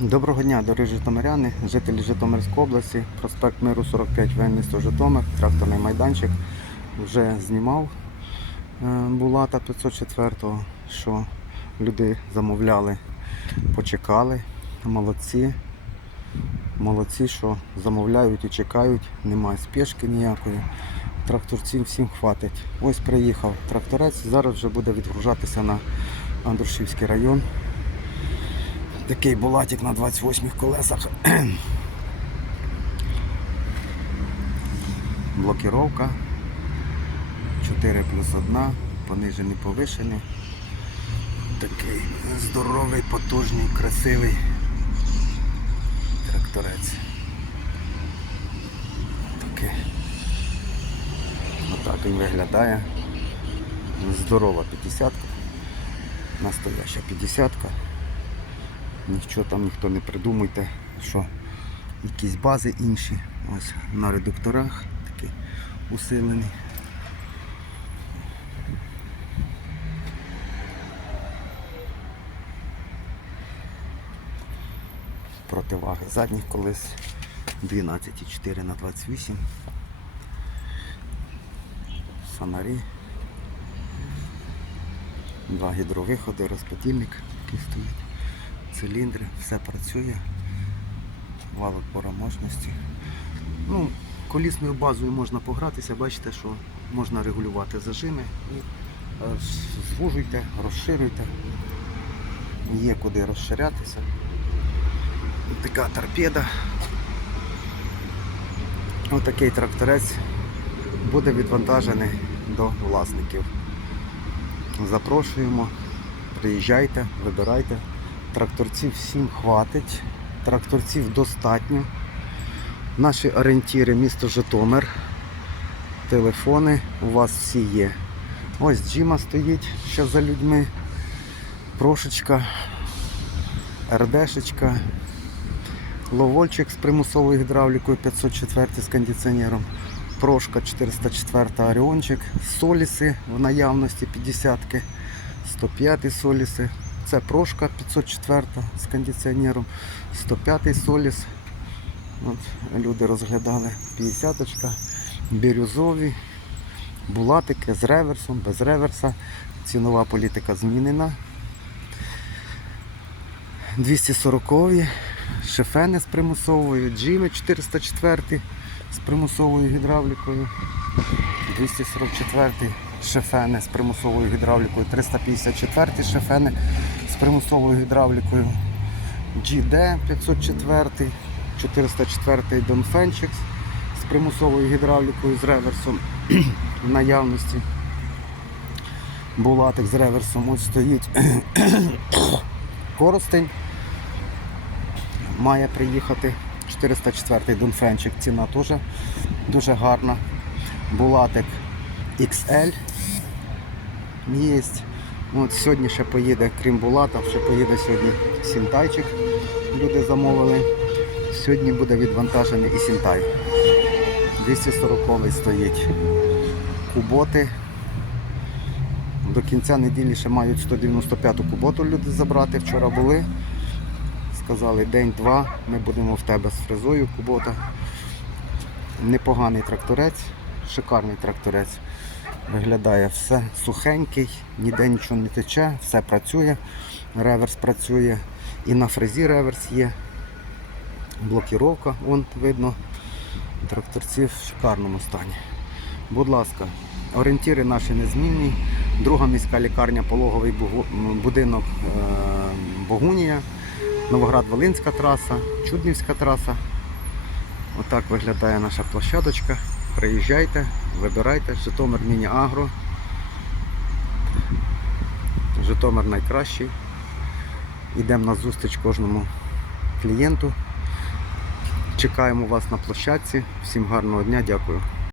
Доброго дня, дорогі житомиряни, жителі Житомирської області, проспект Миру 45 В місто Житомир, тракторний майданчик. Вже знімав е, Булата 504, що люди замовляли, почекали. Молодці. Молодці, що замовляють і чекають, немає спешки ніякої. Тракторців всім хватить. Ось приїхав тракторець, зараз вже буде відгружатися на Андрушівський район. Такий булатик на 28 колесах. Блокіровка. 4 плюс 1, понижений, повишений. Такий здоровий, потужний, красивий тракторець. Такий. Отак він виглядає. Здорова 50-ка, Настояща 50 Нічого там ніхто не придумуйте, що якісь бази інші. Ось на редукторах такий усилений. Противаги задніх колись 12,4 на 28. Фонарі. Два гідровиходи, розподільник, який стоїть циліндри, все працює, вал отпора мощності. Ну, колісною базою можна погратися, бачите, що можна регулювати зажими. І, е, Звужуйте, розширюйте. Є куди розширятися. Така торпеда. Отакий тракторець буде відвантажений до власників. Запрошуємо, приїжджайте, вибирайте. Тракторців всім хватить, тракторців достатньо. Наші орієнтіри місто Житомир. Телефони у вас всі є. Ось Джима стоїть ще за людьми. Прошечка, РДшечка, ловольчик з примусовою гідравлікою 504 з кондиціонером. Прошка 404 Оріончик, соліси в наявності 50 105 соліси. Це прошка 504 з кондиціонером, 105 соліс. От, люди розглядали 50-очка, бірюзові, булатики з реверсом, без реверса. Цінова політика змінена. 240-ві, шефени з примусовою, джими 404 з примусовою гідравлікою. 244 шефени з примусовою гідравлікою, 354 шефени примусовою гідравлікою, GD 504, 404 Donfenchix з примусовою гідравлікою з реверсом в наявності. Булатик з реверсом ось стоїть Коростень. Має приїхати 404 Донфенчик, ціна теж дуже гарна. Булатик XL є. От сьогодні ще поїде, крім Булата, ще поїде сьогодні Сінтайчик. Люди замовили. Сьогодні буде відвантажений і Сінтай. 240 стоїть. Куботи. До кінця неділі ще мають 195-ту куботу люди забрати. Вчора були. Сказали день-два, ми будемо в тебе з фрезою кубота. Непоганий тракторець, шикарний тракторець. Виглядає все сухенький, ніде нічого не тече, все працює, реверс працює. І на фрезі реверс є. Блокіровка, вон видно. Тракторці в шикарному стані. Будь ласка, орієнтири наші незмінні. Друга міська лікарня, пологовий будинок е, Богунія, Новоград-Волинська траса, Чуднівська траса. Отак виглядає наша площадочка. Приїжджайте, вибирайте, Житомир Міні-Агро. Житомир найкращий. Йдемо на зустріч кожному клієнту. Чекаємо вас на площадці. Всім гарного дня, дякую.